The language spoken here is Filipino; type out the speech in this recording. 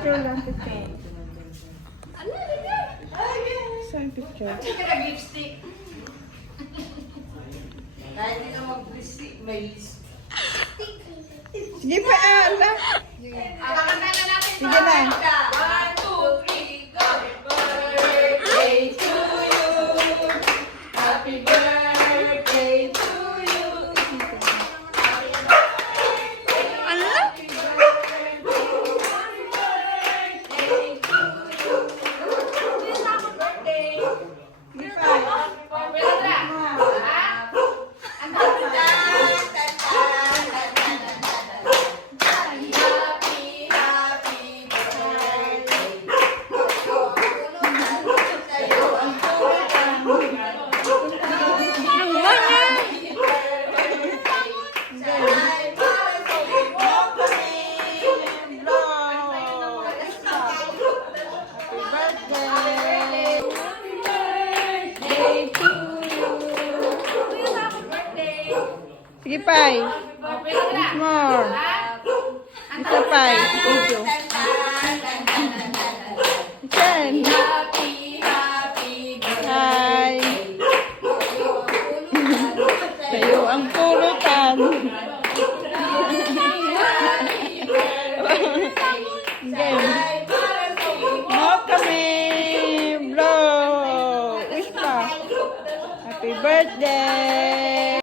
Picture lang, picture. Saan picture? Lipstick. Kahit hindi ka mag-lipstick, may lipstick. Sige pa, ala. Kakanta na natin. Sige na. 1, 2, 3, go! Birthday to you. Happy birthday to you. Ano? Happy birthday to you. Happy birthday. Sige pa. Sige pa. More. Isa pa. Video. Ten.